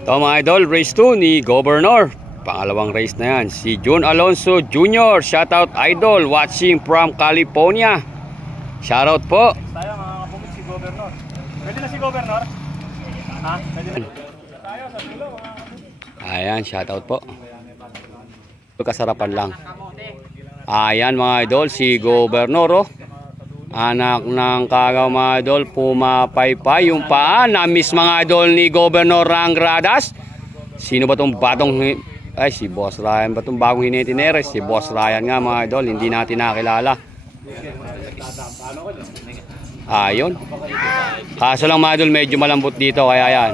Ito mga idol, race 2 ni Governor. Pangalawang race na yan. Si June Alonso Jr. Shoutout idol, watching from California. Shoutout po. Tayo mga kapumit si Governor. Pwede na si Governor? Ha? Pwede na. Tayo sa tulo mga kapumit. Ayan, shoutout po. Kasarapan lang. Ayan mga idol, si Governor oh. Anak ng kagaw mga idol, pumapaypay yung paa. Na-miss mga idol ni Governor Rangradas. Sino ba itong batong... Ay, si Boss Ryan ba itong bagong hinetineres? Si Boss Ryan nga mga idol, hindi natin nakilala. Ayun. Kaso lang mga idol, medyo malambot dito, kaya yan.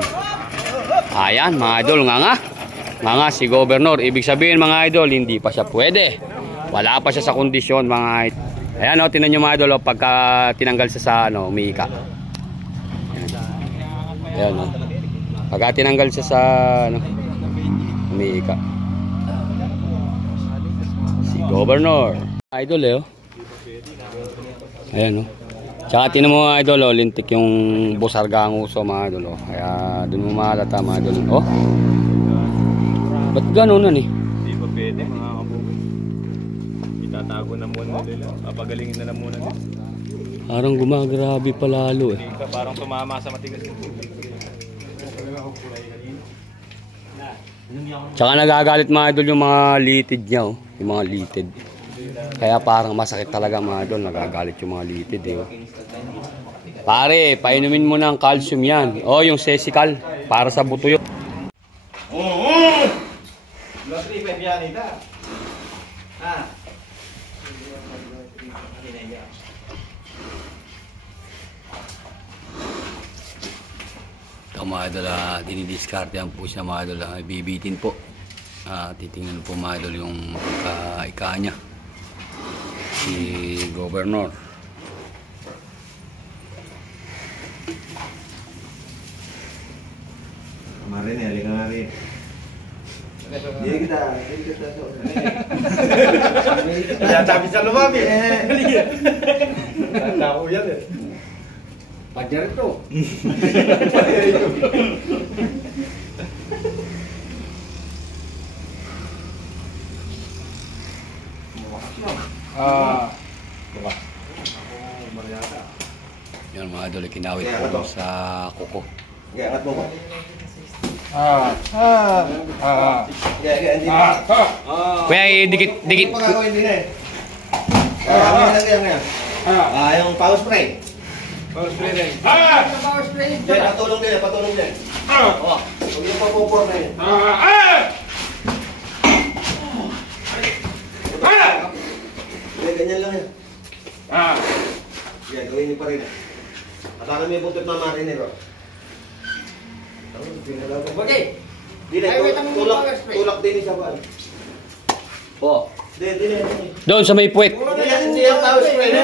Ayan mga idol, nga si Governor. Ibig sabihin mga idol, hindi pa siya pwede. Wala pa siya sa kondisyon mga idol. Ayan o, tinan nyo mga idol, pagka tinanggal siya sa umiika. Ayan o. Pagka tinanggal siya sa umiika. Si Governor. Idol eh o. Ayan o. Tsaka tinan mo mga idol o, lintik yung busargang uso mga idol o. Kaya dun mo mahalata mga idol. O. Ba't gano'n na eh? Hindi pa pwede mga kapumit. Itatago na muna nila. Papagalingin na lang muna nila. Parang gumagrabe pa lalo eh. Parang tumama sa matigas. Tsaka nagagalit mga idol yung mga litid niya oh. Yung mga litid. Kaya parang masakit talaga mga idol. Nagagalit yung mga litid eh oh. Pare, painumin mo ng calcium yan. Oh, yung sesical. Para sa buto yun. Ito mga idol, dinidiscarte yan po siya mga idol, bibitin po. Titingnan po mga idol yung ika niya. Si Governor. Kemarin ya, halika nga rin. Hindi kita. Kaya sabi sa lumabi. Tanda ko yan eh. Pajar itu. Yan mga idol, kinawit po sa kuko. Angkat mo. Kuya, dikit. Ano gagawin din eh? Yung power spray. Power spray rin. Power spray. Patulong din. Oh, huwag yung papupor na yun. Ganyan lang yan. Gawin niyo pa rin. At ano may buntot na marinero? Okay. Tulak din sa bal. Po. Dili. Doon sa may puwet. Hindi yung power spray.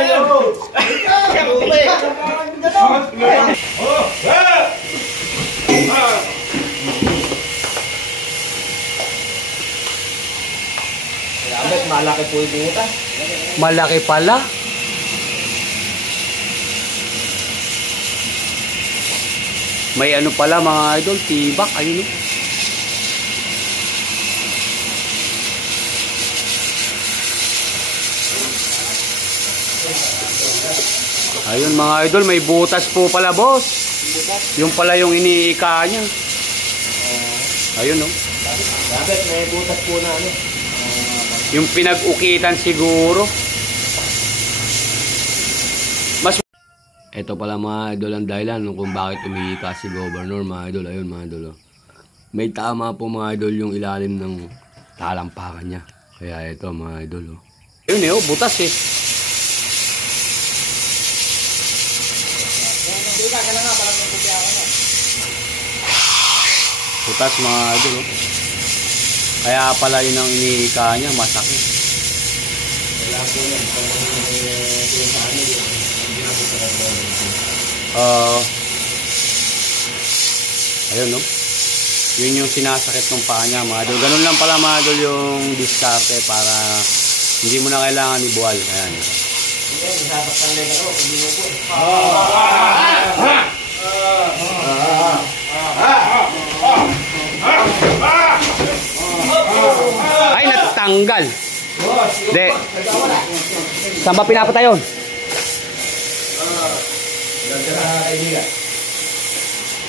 Malaki po yung buta. Malaki pala. May ano pala mga idol, tibak, ayun o. Ayun mga idol, may butas po pala boss. Yung pala yung iniika niya. Ayun o. Bakit may butas po na ano? Yung pinag-ukitan siguro. Ito pala mga idol ang dahilan kung bakit umiika si Governor mga idol. Ayun mga idol. May tama po mga idol yung ilalim ng talampakan niya. Kaya ito mga idol. Ayun butas eh. Butas mga idol. Kaya pala yun ang iniika niya, masakit. Ayun no. Yun yung sinasakit ng paa niya mga idol. Ganun lang pala mga idol yung diskarte para hindi mo na kailangan ibuwal. Ayan. tanggal. Hindi. Saan ba pinapatay yun?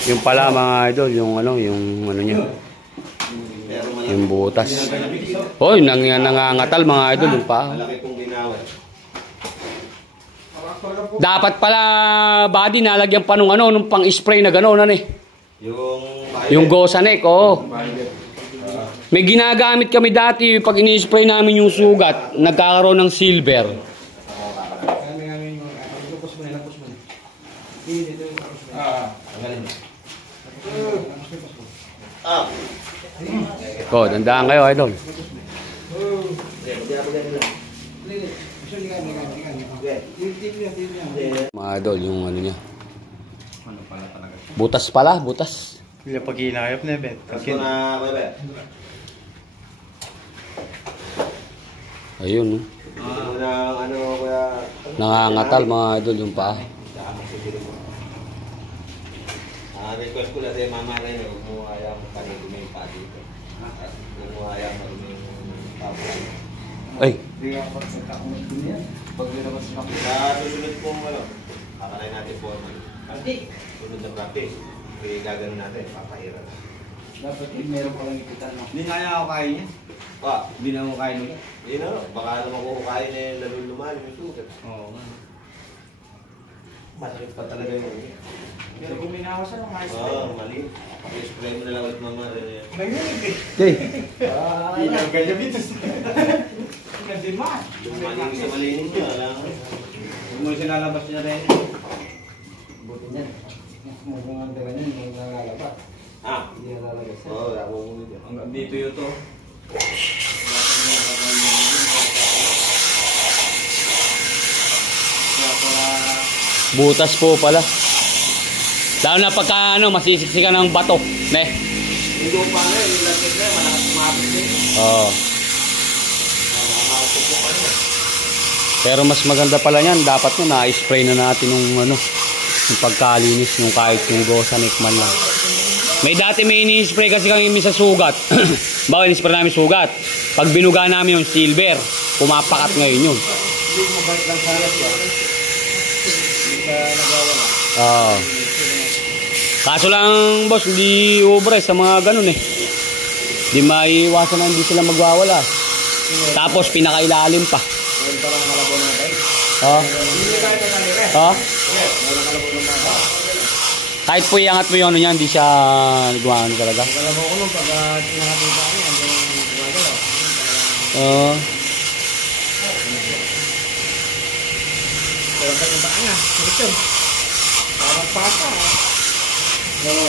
Yung pala mga idol, yung ano niya. Yung butas. Hoy, nangangatal mga idol yung pa. Dapat pala body nalagyan pa nung pang-spray na gano'n eh. Yung Gosanek, oo. May ginagamit kami dati pag ini-spray namin yung sugat, nagkakaroon ng silver. Ko, dandaan kayo, idol. Mga idol, yung ano niya. Butas pala, butas. Hindi pag hinayop na, Bet. Ayun, nangangatal mga idol yung paa. Request ko lang sa mama rin, huwag mo ayaw paniguming pa dito. Huwag mo ayaw maruming pabuhay. Ay. Sa susunod po, kakalay natin po. Sunod na practice. Kaya gagano natin, papahira na. Dapat meron palang ipitan. Hindi nga ako kain niya. Pa? Hindi na ako kain niya. Hindi na, baka naman ko kain eh, laluluman yung sugat. Oo nga. Masakit pa talaga yun. Pero guminawa siya ng mais. Oo, mali. I-spray mo na lang ulit mama rin. Nangyunig eh. Okay. Hindi na ganyan bitos. Nagdiman. Yung malinis sa malinis nyo, alam mo. Huwag mo sinalabas niya rin. Buti niyan. Kung ang dala niya, hindi nalalabas. Hindi nalalabas. Oo, ako mo nito. Hanggang dito yun to. Butas po pala. Lalo na pagka masisiksikan ng bato. Ne? Hindi ko pa na, yung lagkit na, malakas kumapit din. Oo. Pero mas maganda pala yan. Dapat na-spray na natin yung pagkalinis yung kahit yung Gosanek man lang. May dati may ini-spray kasi kami sa sugat. Bawal ini-spray namin sugat. Pag binuga namin yung silver, pumapakat ngayon yun. Hindi mabalik lang sa alas yan. Hindi ka nagawala. Oo. Kaso lang, boss, hindi ubray sa mga ganun eh. Hindi maiiwasan na hindi sila magwawala. Tapos pinakailalim pa. Meron pa lang malabo na tayo. Oo. Hindi kahit na talira. Oo. Meron malabo na tayo. Kahit po iangat mo yung ano niya, hindi siya gumano talaga. Malabo ko nung pag nakakita niya, andun yung gumagalaw. Oo. Pero kanyang baka nga, ito. Parang pasa. Oo.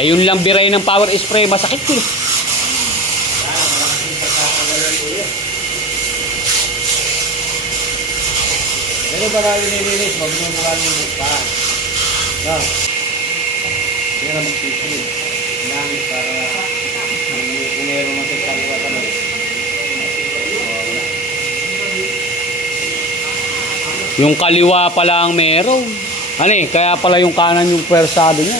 Eh yun lang biray ng power spray, masakit yun. Pero baka nililinis, mabigyan mo lang yung buktaan. No. Hindi na magpipili. Langit para kung meron man sa kaliwa ka lang. Yung kaliwa pala ang meron. Ano eh, kaya pala yung kanan yung pwersado niya.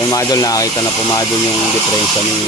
Yan mga idol, nakakita na po mga idol yung diferensya ng